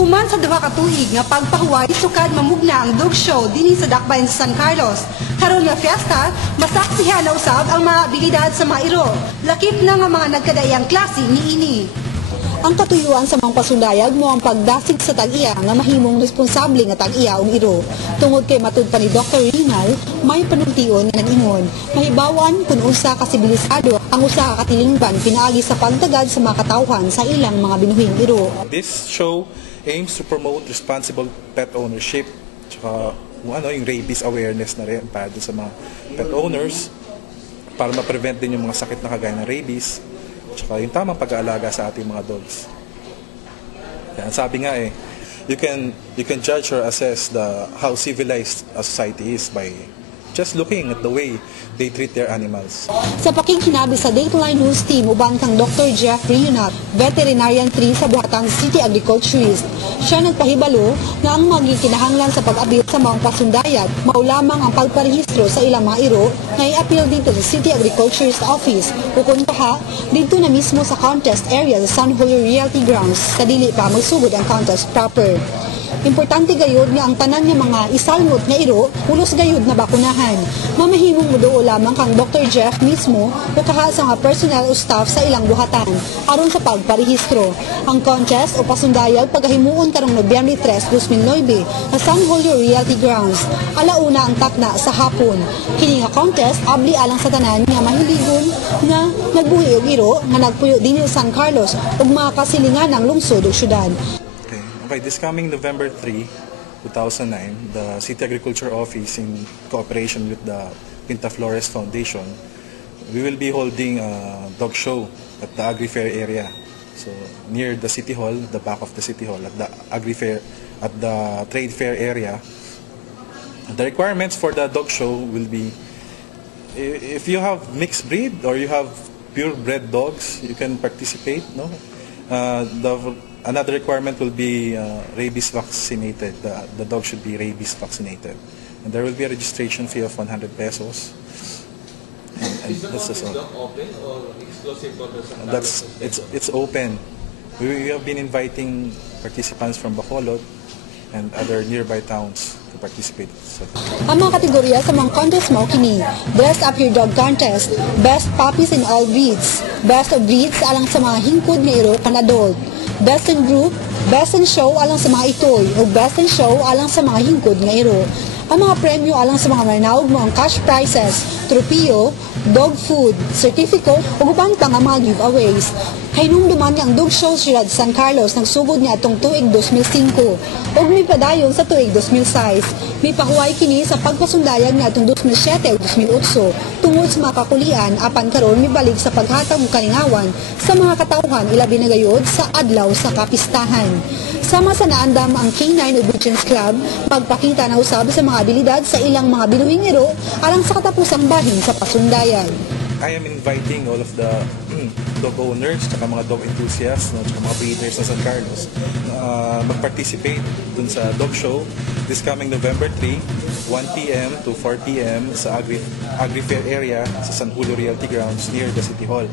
Human sa duha ka tuig nga pagpahuway sukad mamugna ang dog show dinhi sa Dakbayan sa San Carlos. Karon nga fiesta, masaksihan na usab ang mga abilidad sa mga iro. Lakip na nga mga nagkadayang klase niini. Ang katuyuan sa mga pasundayag mo ang pagdasig sa tag-iya nga mahimong responsable nga tag-iya og iro. Tungod kay matud pa ni Dr. Rinal, may panultion nga nag-ingon, mahibawan kung usa ka sibilisado ang usa ka katilingban pinaagi sa pagtagad sa mga katawhan sa ilang mga binuhing iro. This show aims to promote responsible pet ownership, tsaka yung rabies awareness na rin para sa mga pet owners para ma-prevent din yung mga sakit na kagaya ng rabies, tsaka yung tamang pag-aalaga sa ating mga dogs. Yan, sabi nga you can judge or assess how civilized a society is by just looking at the way they treat their animals. Sa pakikinabi sa Dateline News Team, uban kang Dr. Jeffrey Yunat, veterinarian 3 sa buhatang city agriculturist. Siya nagpahibalo na ang magikinahanglan sa pag-abit sa mga pasundayag, maulamang ang pagparehistro sa ilang mga iro na i-appeal dito sa City Agriculturist Office. Kukun kaha, dito na mismo sa contest area sa San Julio Realty Grounds, kadili pa magsugod ang contest proper. Importante gayud nga ang tanan nga mga isalmot nga iro pulos gayud na bakunahan. Mamahimong muduo lamang kang Dr. Jeff mismo o kaha sa mga personnel o staff sa ilang buhatan aron sa pagparehistro. Ang contest o pasundayag pagahimuon karong Nobyembre 3, 2009 sa San Julio Realty Grounds. Alauna ang takna sa hapon. Kini nga contest abli alang sa tanan nga mahiligon nga nagbuhi og iro nga nagpuyo dinhi sa San Carlos ug mga kasilingan ng lungsod ug syudad. Okay, this coming November 3, 2009, the City Agriculture Office in cooperation with the Pinta Flores Foundation, we will be holding a dog show at the Agri-Fair area. So near the City Hall, the back of the City Hall, at the Agri-Fair, at the Trade Fair area. The requirements for the dog show will be, if you have mixed breed or you have purebred dogs, you can participate. No, another requirement will be rabies vaccinated. The dog should be rabies vaccinated. And there will be a registration fee of 100 pesos. And is the dog open or exclusive for the San Carlos? It's open. We have been inviting participants from Bacolod and other nearby towns to participate. Ang mga kategorya sa mga contest mo kini: Best Up Your Dog Contest, Best Puppies in All Breeds, Best of Breeds alang sa mga hingkod nga iro kan adult, Best in Group, Best in Show alang sa mga itoy, o Best in Show alang sa mga hingkod nga iro. Ang mga premyo alang sa mga mananaog mo ang cash prizes, tropeo, dog food, certificate, o uban pa nga mga giveaways. Hinumduman ang dog show sila sa San Carlos nagsugod niya atong tuig 2005 ug may padayon sa tuig 2006. May pahuway kini sa pagpasundayag niya atong 2007 ug 2008 tungod sa mga kakulian apan karon mibalik sa paghatag og kalingawan sa mga katawhan ilabi na gayud sa adlaw sa kapistahan. Sama sa naandam ang K9 Obedience Club, magpakita na usab sa mga abilidad sa ilang mga binuhing iro alang sa katapusang bahin sa pasundayag. I am inviting all of the dog owners, tsaka mga dog enthusiasts, tsaka mga breeders sa San Carlos mag-participate dun sa dog show this coming November 3, 1 p.m. to 4 p.m. sa Agri-Fair area sa San Julio Realty Grounds near the City Hall.